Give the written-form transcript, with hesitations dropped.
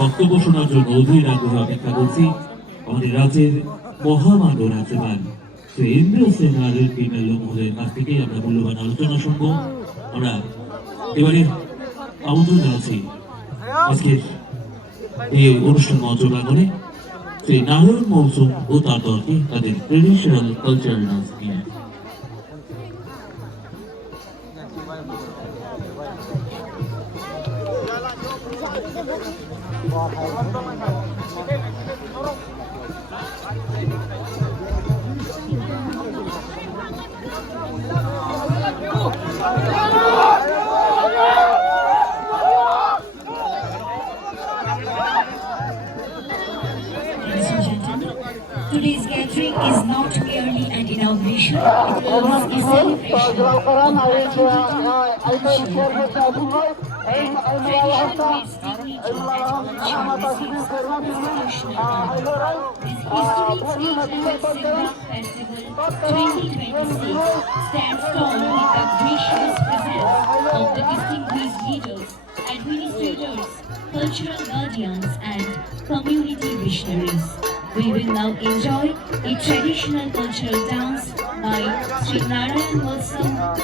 বক্তব্য শোনার জন্য অধীর আগ্রহে অপেক্ষা করছি আমাদের রাজ্যের মহামান্য রাজ্যপাল শ্রী ইন্দ্র সেন রাজের পিএমএলও মহোদয়ের কাছ থেকে আমরা মূল্যবান আলোচনা শুনবো। আমরা এবারে আমন্ত্রণ জানাচ্ছি আজকের এই অনুষ্ঠান মঞ্চ প্রাঙ্গণে শ্রী নারায়ণ মৌসুম ও তার দলকে তাদের ট্রেডিশনাল কালচারাল ডান্স নিয়ে। Today's gathering is not merely an inauguration, it is a celebration of stands tall with the gracious presence of the distinguished leaders, administrators, cultural guardians and community visionaries. We will now enjoy a traditional cultural dance by Sri Narayan Mosam and